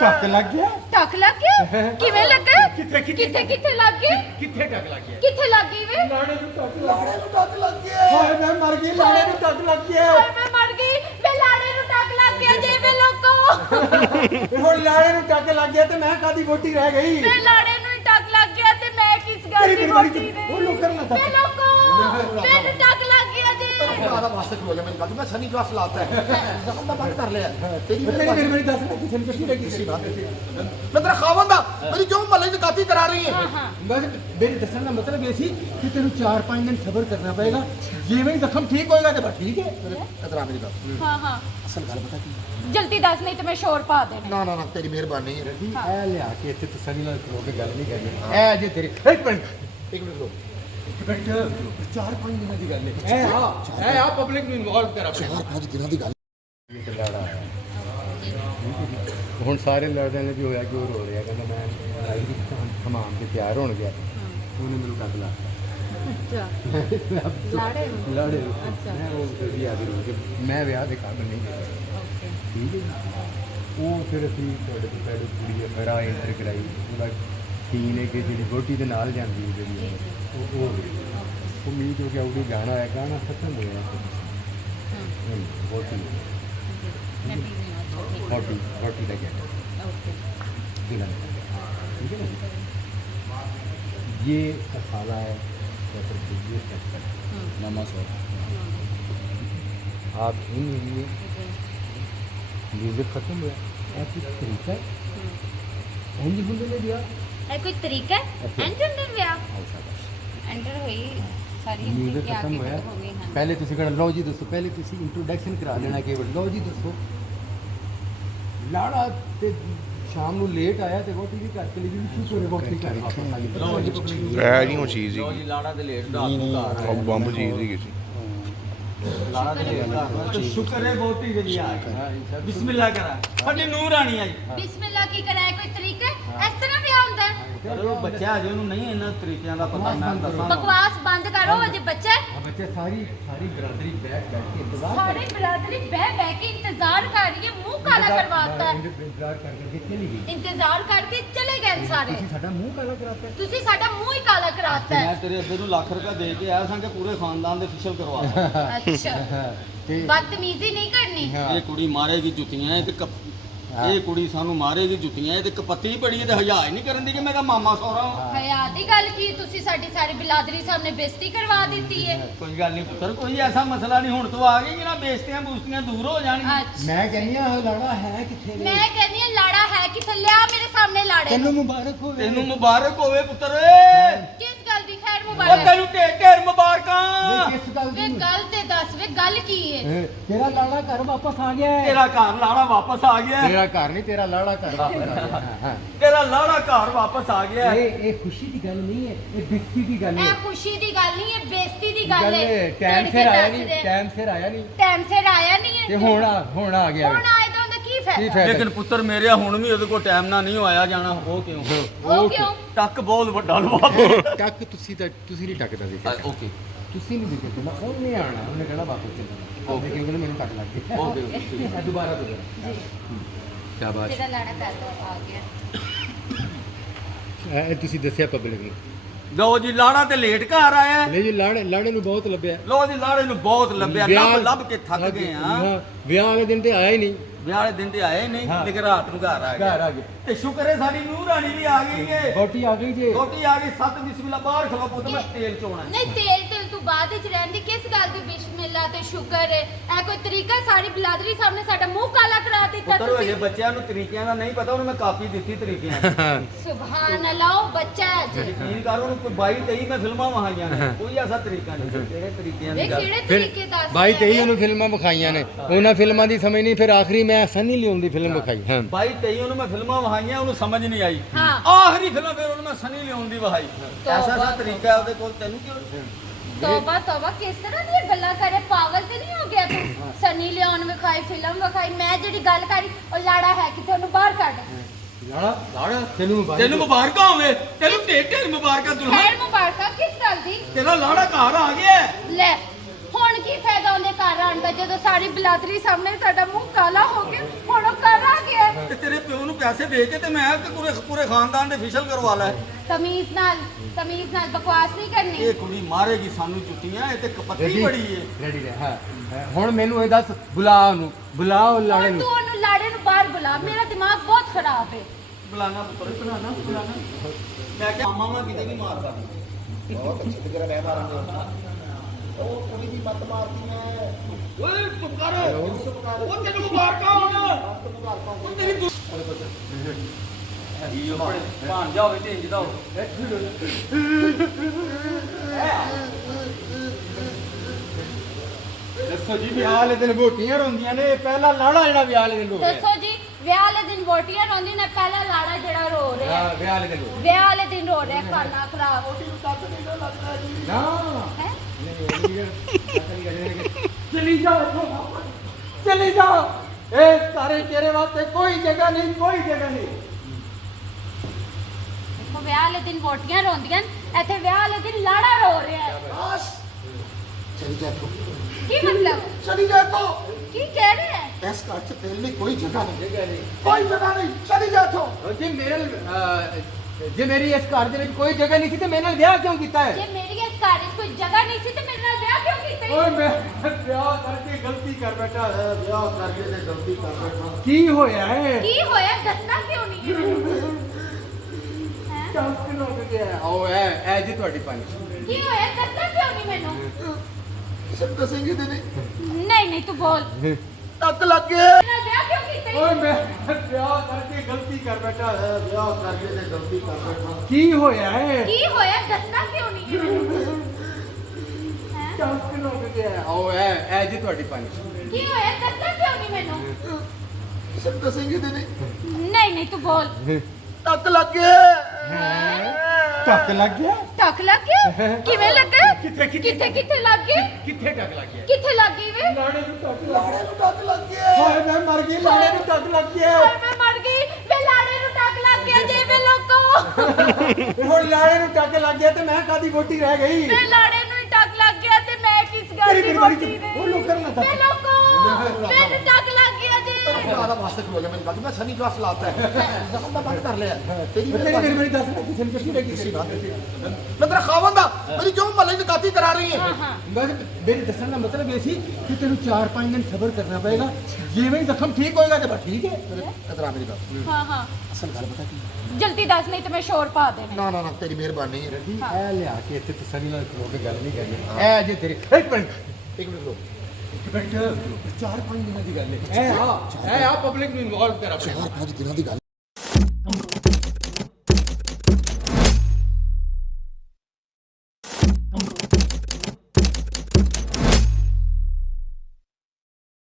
ਟੱਕ ਲੱਗ ਗਿਆ। ਟੱਕ ਲੱਗ ਗਿਆ? ਕਿਵੇਂ ਲੱਗਾ? ਕਿੱਥੇ ਕਿੱਥੇ ਲੱਗ ਗਈ? ਕਿੱਥੇ ਟੱਕ ਲੱਗ ਗਿਆ? ਕਿੱਥੇ ਲੱਗ ਗਈ ਵੇ? ਲਾੜੇ ਨੂੰ ਟੱਕ ਲੱਗ ਗਿਆ। ਹਾਏ ਮੈਂ ਮਰ ਗਈ, ਲਾੜੇ ਨੂੰ ਟੱਕ ਲੱਗ ਗਿਆ। ਹਾਏ ਮੈਂ ਮਰ ਗਈ ਵੇ, ਲਾੜੇ ਨੂੰ ਟੱਕ ਲੱਗ ਗਿਆ ਜੇ ਵੇ ਲੋਕੋ। ਹੁਣ ਲਾੜੇ ਨੂੰ ਟੱਕ ਲੱਗ ਗਿਆ ਤੇ ਮੈਂ ਕਾਦੀ ਵੋਟੀ ਰਹਿ ਗਈ। ਵੇ ਲਾੜੇ ਨੂੰ ਹੀ ਟੱਕ ਲੱਗ ਗਿਆ ਤੇ ਮੈਂ ਕਿਸ ਗੱਲ ਦੀ ਵੋਟੀ ਨੇ? ਉਹ ਲੋਕਾਂ ਨੂੰ ਵੇ ਲੋਕੋ ਮੈਨੂੰ ਟੱਕ ਲੱਗ ਗਿਆ ਜੇ। ज़्यादा वास्ते खलो जा मेरी गल मैं सनी ग्लास लाता है जख्म दा बंद कर लिया तेरी मेरी दस ना किसी ने कुछ नहीं लगी। मैं तेरा खावंदा मेरी जो महल्ले च काती करा रही है बस मेरे दसन का मतलब ये सी कि तेन 4-5 दिन सब्र करना पड़ेगा। जिवें ही जख्म ठीक होएगा तो बस ठीक है। इधर आ मेरी गल हाँ हाँ असल गल पता की जल्दी दस नहीं तो मैं शोर पा देना। ना ना ना तेरी मेहरबानी है ए लिया के इत्थे तसल्ली नाल खलो के गल नहीं करनी। ए जे तेरी एक मिनट लो 4-5 दिन की गल है। ए आ पब्लिक ਨੂੰ ਇਨਵੋਲਵ ਕਰਾ। 4-5 ਦਿਨਾਂ ਦੀ ਗੱਲ ਲੜਾ ਹੁਣ ਸਾਰੇ ਲੜਦਿਆਂ ਨੇ ਵੀ ਹੋਇਆ ਕਿ ਉਹ ਰੋ ਰਿਹਾ ਕਹਿੰਦਾ ਮੈਂ ਆਈ ਦੀ ਹਮਾਮ ਤੇ ਤਿਆਰ ਹੋਣ ਗਿਆ ਉਹਨੇ ਮੈਨੂੰ ਕੱਢ ਲਾ। अच्छा ਲਾੜੇ ਮੈਂ ਉਹ ਵੀ ਆ ਗਈ ਕਿ ਮੈਂ ਵਿਆਹ ਦੇ ਕੱਢ ਨਹੀਂ ਗਿਆ। ਠੀਕ ਹੈ ਉਹ ਫਿਰ ਅਸੀਂ ਤੁਹਾਡੇ ਤੋਂ ਪਹਿਲੇ ਕੁੜੀ ਮੇਰਾ ਐਂਟਰ ਕਰਾਈ ਉਹਦਾ ਸੀਨ ਹੈ ਕਿ ਜਿਹੜੀ ਵੋਟੀ ਦੇ ਨਾਲ ਜਾਂਦੀ ਹੈ ਜਿਹੜੀ ਉਹ ਮੀਟ ਹੋ ਗਿਆ ਉਹਦੀ ਗਾਣਾ ਹੈ ਗਾਣਾ ਖਤਮ ਹੋਇਆ ਵੋਟੀ ਵੋਟੀ ਦਾ ਗਿਆ दुल्हन ठीक है ना। ये मसाला है ये सेक्टर नमक है आप इन लिए म्यूजिक खत्म हुआ ऐसी तरीका है एंड बुंदे ने दिया है कोई तरीका है एंटर विआह एंटर हुई सारी म्यूजिक क्या खत्म हो होया गई। हाँ पहले तुसी कहना लो जी दोस्तों पहले तुसी इंट्रोडक्शन करा देना केवल लो जी दोस्तों लाड़ा ते शाम ਨੂੰ ਲੇਟ ਆਇਆ ਤੇ ਵੋਟੀ ਵੀ ਘਰ ਚਲੀ ਗਈ ਕੀ ਸੋਰੇ ਵੋਟੀ ਘਰ ਆਉਣ ਲੱਗੀ ਐ ਨਹੀਂ ਉਹ ਚੀਜ਼ ਸੀ ਲਾੜਾ ਦੇ ਲੇਟ ਰਾਤ ਨੂੰ ਘਰ ਉਹ ਬੰਬ ਚੀਜ਼ ਸੀ ਕਿਸੇ ਲਾੜਾ ਦੇ ਲੇਟ ਰਾਤ ਨੂੰ ਸ਼ੁਕਰ ਹੈ ਬਹੁਤੀ ਜਦੀ ਆ ਗਈ ਬਿਸਮਿਲ੍ਲਾ ਕਰਾ ਸਾਡੀ ਨੂਰ ਆਣੀ ਆਈ बिस्मिल्लाह की कराए कोई तरीका है इस तरह विआह होता है। ਚਲੋ ਬੱਚਾ ਅਜੇ ਉਹਨੂੰ ਨਹੀਂ ਇਹਨਾਂ ਤਰੀਕਿਆਂ ਦਾ ਪਤਾ ਮੈਂ ਦੱਸਾਂ बकवास बंद करो अजे बच्चा है। ਬੱਚੇ ਸਾਰੀ ਬਰਾਦਰੀ ਬੈਠ ਕੇ ਇੰਤਜ਼ਾਰ सारी बिरादरी बह के इंतजार कर रही है मुंह काला करवाता है ਇੰਤਜ਼ਾਰ ਕਰਕੇ ਚਲੀ ਗਈ इंतजार करके चले गए सारे ਤੁਸੀਂ ਸਾਡਾ ਮੂੰਹ ਕਾਲਾ ਕਰਾਤਾ ਹੈ। तुसी साडा मुंह ही काला कराता ਮੈਂ है। ਤੇਰੇ ਅੱਗੇ ਨੂੰ ਲੱਖ ਰੁਪਏ ਦੇ ਕੇ ਆਇਆ ਸਾਂ ਕਿ ਪੂਰੇ ਖਾਨਦਾਨ ਦੇ ਫਿਸ਼ਲ ਕਰਵਾ अच्छा ਤੇ बदतमीजी नहीं करनी। ਇਹ ਕੁੜੀ ਮਾਰੇਗੀ ਜੁੱਤੀਆਂ ਇਹ ਤੇ ਇਹ ਕੁੜੀ ਸਾਨੂੰ ਮਾਰੇਗੀ ਜੁੱਤੀਆਂ ਇਹ ਤੇ ਕਪੱਤੀ ਬੜੀ ਹੈ ਤੇ ਹਯਾ ਹੀ ਨਹੀਂ ਕਰਨ ਦੀ ਕਿ ਮੇਰਾ ਮਾਮਾ ਸੋਹਰਾ हया दी गल की तुसी साडी सारी बिरादरी सामने बेइज्जती करवा दी है। ਕੋਈ ਗੱਲ ਨਹੀਂ ਪੁੱਤਰ ਕੋਈ ਐਸਾ ਮਸਲਾ ਨਹੀਂ ਹੁਣ ਤੋਂ ਆ ਗਈ ਜਿਹੜਾ ਬੇਇੱਜ਼ਤੀਆਂ ਬੂਸਤੀਆਂ ਦੂਰ ਹੋ ਜਾਣਗੀਆਂ अच्छा ਮੈਂ ਕਹਿੰਦੀ ਆ ਲਾੜਾ ਹੈ ਕਿੱਥੇ ਵੇ? मैं कहनी है लाड़ा है कि थल्ले आ मेरे सामने लाड़े ਤੈਨੂੰ ਮੁਬਾਰਕ ਹੋਵੇ ਤੈਨੂੰ ਮੁਬਾਰਕ ਹੋਵੇ ਪੁੱਤਰ ਓਏ किस गल दी खैर ਉਹ मुबारक ਤੈਨੂੰ ਢੇਰ ਢੇਰ ਮੁਬਾਰਕਾਂ ਵੇ ਕਿਸ ਗੱਲ वे ਦੀ गल ते दस वे गल की है। ਤੇਰਾ ਲਾੜਾ ਘਰ ਵਾਪਸ ਆ ਗਿਆ ਹੈ। ਤੇਰਾ ਘਰ ਲਾੜਾ ਵਾਪਸ ਆ ਗਿਆ ਤੇਰਾ ਘਰ ਨਹੀਂ ਤੇਰਾ ਲਾੜਾ ਘਰ ਵਾਪਸ ਆ ਗਿਆ ਹਾਂ ਤੇਰਾ ਲਾੜਾ ਘਰ ਵਾਪਸ ਆ ਗਿਆ ਇਹ ਖੁਸ਼ੀ ਦੀ ਗੱਲ ਨਹੀਂ ਹੈ ਇਹ ਬਿਸਤੀ ਦੀ ਗੱਲ ए ਹੈ खुशी दी गल नहीं है बेइज्जती दी गल है। ਟਾਈਮ तड़के ਸਿਰ ਆਇਆ दस ਨਹੀਂ दे। ਟਾਈਮ ਸਿਰ ਆਇਆ ਨਹੀਂ टाइम सिर आया नहीं है ਤੇ ਹੁਣ ਆ ਗਿਆ ਹੁਣ ਆਏ ਤਾਂ ਉਹਦਾ ਕੀ ਕੀ ਫਾਇਦਾ? ਫਾਇਦਾ ਲੇਕਿਨ ਪੁੱਤਰ ਮੇਰਿਆ ਹੁਣ ਵੀ ਉਹਦੇ ਕੋਲ ਟਾਈਮ ਨਾਲ ਨਹੀਂ ਆਇਆ ਜਾਣਾ ਉਹ ਕਿਉਂ ਉਹ ਕਿਉਂ? ਟੱਕ ਬਹੁਤ ਵੱਡਾ ਲਵਾ ਦੇ ਟੱਕ ਤੁਸੀਂ ਨਹੀਂ ਟੱਕਦਾ ਦੇਖਿਆ ਓਕੇ ਤੁਸੀਂ ਨਹੀਂ ਦੇਖਿਆ ਨਾ ਉਹਨੇ ਆਣਾ ਉਹਨੇ ਕਹਿਣਾ ਵਾਪਸ ਚੱਲਣਾ ਉਹ ਕਿਉਂਕਿ ਮੈਨੂੰ ਟੱਕ ਲੱਗ ਗਿਆ ਓਕੇ ਇਹ ਦੁਬਾਰਾ ਤੋਂ ਸ਼ਾਬਾਸ਼ ਤੇਰਾ ਲਾੜਾ ਪੈਦਾ ਆ ਗਿਆ। ਇਹ ਤੁਸੀਂ ਦੱਸਿਆ ਪਬਲਿਕ ਨੂੰ ਲਓ ਜੀ ਲਾੜਾ ਤੇ ਲੇਟ ਘਰ ਆਇਆ ਨਹੀਂ ਜੀ ਲਾੜੇ ਨੂੰ ਬਹੁਤ ਲੱਭਿਆ ਲਓ ਜੀ ਲਾੜੇ ਨੂੰ ਬਹੁਤ ਲੱਭਿਆ ਲੱਭ ਕੇ ਥੱਕ ਗਏ ਆ ਵਿਆਹ ਵਾਲੇ ਦਿਨ ਤੇ ਆਇਆ ਹੀ ਨਹੀਂ ਵਿਆਹ ਵਾਲੇ ਦਿਨ ਤੇ ਆਏ ਨਹੀਂ ਹਾਂ। ਲੇਕਿਨ ਰਾਤ ਨੂੰ ਘਰ ਆ ਘਰ ਆ ਗਿਆ ਗਏ ਤੇ ਸ਼ੁਕਰ ਹੈ ਸਾਡੀ ਨੂਰ ਰਾਣੀ ਵੀ ਆ ਗਈ ਏ ਰੋਟੀ ਆ ਗਈ ਜੀ ਰੋਟੀ ਆ ਗਈ ਸੱਤ ਬਿਸਮਿਲ੍ਲਾ ਬਾਹਰ ਖਲੋ ਪੁੱਤ ਮੈਂ ਤੇਲ ਚੋਣਾ ਨਹੀਂ ਤੇਲ ਤੂੰ ਬਾਅਦ ਵਿੱਚ ਰਹਿੰਦੀ ਕਿਸ ਗੱਲ ਦੀ ਬਿਸਮਿਲ੍ਲਾ ਤੇ ਸ਼ੁਕਰ ਹੈ ਇਹ ਕੋਈ ਤਰੀਕਾ ਹੈ? ਸਾਰੀ ਬਿਰਾਦਰੀ ਸਾਹਮਣੇ ਸਾਡਾ ਮੂੰਹ ਕਾਲਾ ਕਰਾ ਦਿੱਤਾ ਪੁੱਤਰ ਤੁਸੀਂ। ਹੋਏ ਬੱਚਿਆਂ ਨੂੰ ਤਰੀਕਿਆਂ ਦਾ ਨਹੀਂ ਪਤਾ ਉਹਨੂੰ ਮੈਂ ਕਾਪੀ ਦਿੱਤੀ ਤਰੀਕਿਆਂ ਦੀ ਸੁਭਾਨ ਅੱਲਾਹ ਉਹ ਬੱਚਾ ਹੈ ਜੀ। ਯਕੀਨ ਕਰ ਉਹਨੂੰ ਕੋਈ 22 23 ਮੈਂ ਫਿਲਮਾਂ ਵਹਾਈਆਂ ਨੇ ਕੋਈ ਐਸਾ ਤਰੀਕਾ ਨਹੀਂ ਕਿਹੜੇ ਤਰੀਕਿਆਂ ਵੇ ਦੀ ਗੱਲ ਕਿਹੜੇ ਤਰੀਕੇ ਦੱਸ ਬਾਈ ਰਿਹਾ 23 ਹੈ? ਉਹਨੂੰ ਫਿਲਮਾਂ ਵਿਖਾਈਆਂ ਨੇ ਉਹਨਾਂ ਫਿਲਮਾਂ ਦੀ ਸਮਝ ਨਹੀਂ ਫਿਰ ਆਖਰੀ ਮੈਂ ਸਨੀ ਲਿਓਨ ਦੀ ਫਿਲਮ ਵਿਖਾਈ ਹਾਂ 22 23 ਉਹਨੂੰ ਮੈਂ ਫਿਲਮਾਂ ਵਹਾਈਆਂ ਉਹਨੂੰ ਸਮਝ ਨਹੀਂ ਆਈ ਹਾਂ। ਆਖਰੀ ਫਿਲਮ ਫਿਰ ਉਹਨੂੰ ਮੈਂ ਸਨੀ ਲਿਓਨ ਦੀ ਵਹਾਈ ਐਸਾ ਐਸਾ ਤਰੀਕਾ ਹੈ ਉਹਦੇ ਕੋਲ ਤੈਨੂੰ ਕਿਉਂ तौबा तौबा किस तरह दी गल्ला करे पागल ते नहीं हो गया तू सनी लियोन विखाई फिल्म विखाई मैं जेडी गल करी ओ लाड़ा है कि तन्नू बाहर काट ਲਾੜਾ ਤੈਨੂੰ ਮੁਬਾਰਕਾਂ ਹੋਵੇ ਤੈਨੂੰ ਢੇਰ ਢੇਰ ਮੁਬਾਰਕਾਂ ਦੁਲਹਨ खैर मुबारक किस गल दी ਤੇਰਾ ਲਾੜਾ ਘਰ ਆ ਗਿਆ ले ਹੁਣ ਕੀ ਫਾਇਦਾ ਉਹਦੇ ਘਰ ਆਉਣ ਦਾ ਜਦੋਂ ਸਾਰੀ ਬਿਰਾਦਰੀ ਸਾਹਮਣੇ ਸਾਡਾ ਮੂੰਹ ਕਾਲਾ ਹੋ ਗਿਆ ਹੁਣ ਉਹ ਘਰ ਆ ਗਿਆ ਤੇ ਤੇਰੇ ਪਿਓ ਨੂੰ ਪੈਸੇ ਦੇ ਕੇ ਤੇ ਮੈਂ ਤੇ ਪੂਰੇ ਖਾਨਦਾਨ ਦੇ ਫਿਸ਼ਲ ਕਰਵਾ ਲੈ। ਤਮੀਜ਼ ਨਾਲ ਬਕਵਾਸ ਨਹੀਂ ਕਰਨੀ। ਇਹ ਕੁੜੀ ਮਾਰੇਗੀ ਸਾਨੂੰ ਜੁੱਤੀਆਂ, ਇਹ ਤੇ ਕਪੱਤੀ ਬੜੀ ਏ। ਰੈਡੀ ਰਹਿ ਹਾਂ ਹੁਣ ਮੈਨੂੰ ਇਹ ਦੱਸ ਬੁਲਾ ਉਹਨੂੰ ਬੁਲਾ ਉਹ ਲਾੜੇ ਹੁਣ ਨੂੰ ਤੂੰ ਉਹਨੂੰ ਲਾੜੇ ਨੂੰ ਬਾਹਰ ਬੁਲਾ, ਮੇਰਾ ਦਿਮਾਗ ਬਹੁਤ ਖਰਾਬ ਹੈ। ਬੁਲਾਣਾ ਪੁੱਤਰ ਬੁਲਾਣਾ। ਮੈਂ ਕਿਹਾ ਮਾਮਾ ਕਿਤੇ ਨਹੀਂ ਮਾਰਦਾ। ਬਹੁਤ ਅੱਛੇ ਤਰੀਕੇ ਨਾਲ ਮੈਂ ਮਾਰਾਂਗੇ। ਉਹ ਕੁੜੀ ਦੀ ਮੱਤ ਮਾਰਦੀ ਹੈ। ਓਏ ਪੁੱਤਰ ਉਹ ਤੈਨੂੰ ਮੁਬਾਰਕਾਂ ਹੋਣ। ਉਹ ਤੇਰੀ ਇਹ ਆਪਣੇ ਭਾਂਜਾ ਹੋਵੇ ਤੇ ਇੰਜਦਾ ਹੋ। ਦੱਸੋ ਜੀ ਵਿਆਹ ਵਾਲੇ ਦਿਨ ਵੋਟੀਆਂ ਰੋਂਦੀਆਂ ਨੇ ਪਹਿਲਾ ਲਾੜਾ ਜਿਹੜਾ ਵਿਆਹ ਵਾਲੇ ਦਿਨ ਰੋ ਰਿਹਾ ਦੱਸੋ ਜੀ, ਵਿਆਹ ਵਾਲੇ ਦਿਨ ਵੋਟੀਆਂ ਰੋਂਦੀ ਨਾ, ਪਹਿਲਾ ਲਾੜਾ ਜਿਹੜਾ ਰੋ ਰਿਹਾ ਹੈ। ਵਿਆਹ ਵਾਲੇ ਦਿਨ ਰੋ ਵਿਆਹ ਵਾਲੇ ਦਿਨ ਰੋ ਰਿਹਾ, ਖਾਣਾ ਖਰਾਬ ਨਾ ਹੈ। ਚਲੀ ਜਾਓ ਇੱਥੋਂ, ਚਲੀ ਜਾਓ ਇਸ ਘਰੇ ਤੇਰੇ ਵਾਸਤੇ ਕੋਈ ਜਗ੍ਹਾ ਨਹੀਂ, ਕੋਈ ਜਗ੍ਹਾ ਨਹੀਂ। ਦੇਖੋ ਵਿਆਹ ਵਾਲੇ ਦਿਨ ਵੋਟੀਆਂ ਰੋਂਦੀਆਂ, ਇੱਥੇ ਵਿਆਹ ਵਾਲੇ ਦਿਨ ਲਾੜਾ ਰੋ ਰਿਹਾ ਹੈ। ਬਸ ਚਲੀ ਜਾ ਤੂੰ, ਕੀ ਮਤਲਬ? ਚਲੀ ਜਾ ਤੂੰ। ਕੀ ਕਹਿ ਰਹੇ ਹੈ? ਇਸ ਘਰ 'ਚ ਤੇਰੇ ਲਈ ਕੋਈ ਜਗ੍ਹਾ ਨਹੀਂ, ਜਗ੍ਹਾ ਨਹੀਂ ਕੋਈ ਜਗ੍ਹਾ ਨਹੀਂ। ਚਲੀ ਜਾ ਤੂੰ। ਜੇ ਮੇਰੇ ਜੇ ਮੇਰੀ ਇਸ ਘਰ ਦੇ ਵਿੱਚ ਕੋਈ ਜਗ੍ਹਾ ਨਹੀਂ ਸੀ ਤੇ ਮੇਰੇ ਨਾਲ ਵਿਆਹ ਕਿਉਂ ਕੀਤਾ ਹੈ? ਜੇ ਮੇਰੀ ਇਸ ਘਰ ਵਿੱਚ ਕੋਈ ਜਗ੍ਹਾ ਨਹੀਂ ਸੀ ਤੇ ਮੇਰੇ ਨਾਲ ਵਿਆਹ ਕਿਉਂ ਕੀਤਾ ਈ? ਓਏ ਮੈਂ ਵਿਆਹ ਕਰਕੇ ਗਲਤੀ ਕਰ ਬੈਠਾ ਹੈ। ਵਿਆਹ ਕਰਕੇ ਤੇ ਗਲਤੀ ਕਰ ਬੈਠਾ। ਕੀ ਹੋਇਆ ਹੈ? ਕੀ ਹੋਇਆ ਦੱਸਣਾ ਕਿਉਂ ਨਹੀਂ ਹੈ? ਟੱਕ ਲੱਗ ਗਿਆ ਓ ਐ ਜੀ ਤੁਹਾਡੀ ਪੰਚ। ਕੀ ਹੋਇਆ ਦੱਸਣਾ ਕਿਉਂ ਨਹੀਂ ਮੈਨੂੰ? ਸਿਰ ਦੱਸੇਂਗੇ ਤੇ ਨਹੀਂ। ਨਹੀਂ ਤੂੰ ਬੋਲ, ਮੇਰੇ ਟੱਕ ਲੱਗ ਗਿਆ। ਨਾਲ ਵਿਆਹ ਕਿਉਂ ਕੀਤਾ ਈ? ਓਏ ਮੈਂ ਵਿਆਹ ਕਰਕੇ ਗਲਤੀ ਕਰ ਬੈਠਾ ਹੈ। ਵਿਆਹ ਕਰਕੇ ਤੇ ਗਲਤੀ ਕਰ ਬੈਠਾ। ਕੀ ਹੋਇਆ ਹੈ? ਕੀ ਹੋਇਆ ਦੱਸਣਾ ਕਿਉਂ ਨਹੀਂ ਹੈ? ਟੱਕ ਲੱਗ ਗਿਆ ਓ ਐ ਜੀ ਤੁਹਾਡੀ ਪੰਚ। ਕੀ ਹੋਇਆ ਦੱਸਣਾ ਕਿਉਂ ਨਹੀਂ ਮੈਨੂੰ? ਸਿਰ ਦੱਸੇਂਗੇ ਤੇ ਨਹੀਂ। ਨਹੀਂ ਤੂੰ ਬੋਲ, ਟੱਕ ਲੱਗ ਗਿਆ। ਟੱਕ ਲੱਗ ਗਿਆ? ਟੱਕ ਲੱਗ ਗਿਆ? ਕਿਵੇਂ ਲੱਗਾ? ਕਿੱਥੇ ਕਿੱਥੇ ਲੱਗ ਗਈ? ਕਿੱਥੇ ਟੱਕ ਲੱਗ ਗਿਆ? ਕਿੱਥੇ ਲੱਗ ਗਈ ਵੇ? ਲਾੜੇ ਨੂੰ ਟੱਕ ਲੱਗ ਲਾੜੇ ਨੂੰ ਟੱਕ ਲੱਗ ਗਿਆ। ਹਾਏ ਮੈਂ ਮਰ ਗਈ, ਲਾੜੇ ਨੂੰ ਟੱਕ ਲੱਗ ਗਿਆ। ਹਾਏ ਮੈਂ ਮਰ ਗਈ ਵੇ, ਲਾੜੇ ਨੂੰ ਟੱਕ ਲੱਗ ਗਿਆ ਜੇ ਵੇ ਲੋਕੋ। ਹੁਣ ਲਾੜੇ ਨੂੰ ਟੱਕ ਲੱਗ ਗਿਆ ਤੇ ਮੈਂ ਕਾਦੀ ਵੋਟੀ ਰਹਿ ਗਈ। ਵੇ ਲਾੜੇ ਨੂੰ ਹੀ ਟੱਕ ਲੱਗ ਗਿਆ ਤੇ ਮੈਂ ਕਿਸ ਗੱਲ ਤੇਰੀ ਦੀ ਮੇਰੀ ਵੋਟੀ ਉਹ ਵੇ? ਲੋਕਾਂ ਨੂੰ ਨਾ ਦੱਸ। ਵੇ ਲੋਕੋ ਵੇ ਟੱਕ ਲੱਗ ਗਿਆ ਜੀ। ਆਦਾ ਵਾਸਤੇ ਹੋ ਗਿਆ ਮੈਨੂੰ ਗੱਲ। ਮੈਂ ਸਨੀ ਕਲਾਸ ਲਾਤਾ ਹੈ। ਜ਼ਖਮ ਦਾ ਬੰਦ ਕਰ ਲਿਆ। ਤੇਰੀ ਤੇਰੀ ਮੇਰੀ ਦੱਸ ਨਾ ਕਿਸੇ ਨੂੰ ਕਿਸੇ ਨੇ ਕਿਸੇ ਬਾਤ ਮੈਂ ਤੇਰਾ ਖਾਵਨ ਦਾ ਮੇਰੀ ਜੋ ਮਹੱਲੇ ਦੀ ਕਾਤੀ ਕਰਾ ਰਹੀ ਹੈ। ਹਾਂ ਬਸ ਮੇਰੇ ਦੱਸਣ ਦਾ ਮਤਲਬ ਇਹ ਸੀ ਕਿ ਤੈਨੂੰ 4-5 ਦਿਨ ਸਬਰ ਕਰਨਾ ਪਏਗਾ। ਜਿਵੇਂ ਹੀ ਜ਼ਖਮ ਠੀਕ ਹੋਏਗਾ ਤੇ ਬਸ ਠੀਕ ਹੈ। ਇਧਰ ਆ ਮੇਰੀ ਗੱਲ। ਹਾਂ ਅਸਲ ਗੱਲ ਪਤਾ ਕੀ ਹੈ? ਜਲਦੀ ਦੱਸ ਨਹੀਂ ਤੇ ਮੈਂ ਸ਼ੋਰ ਪਾ ਦੇਣਾ। ਨਾ ਤੇਰੀ ਮਿਹਰਬਾਨੀ ਹੈ। ਇਹ ਲਿਆ ਕੇ ਇੱਥੇ ਤਸੱਲੀ ਨਾਲ ਖਲੋ ਕੇ ਗੱਲ ਨਹੀਂ ਕਰਨੀ। ਇਹ ਜੇ ਤੇਰੀ ਇੱਕ ਮਿੰਟ ਰੁਕੋ। 4-5 ਦਿਨਾਂ ਦੀ ਗੱਲ ਹੈ। ਇਹ ਆ ਪਬਲਿਕ ਨੂੰ ਇਨਵੋਲਵ ਕਰਾ 4-5 ਦਿਨਾਂ ਦੀ ਗੱਲ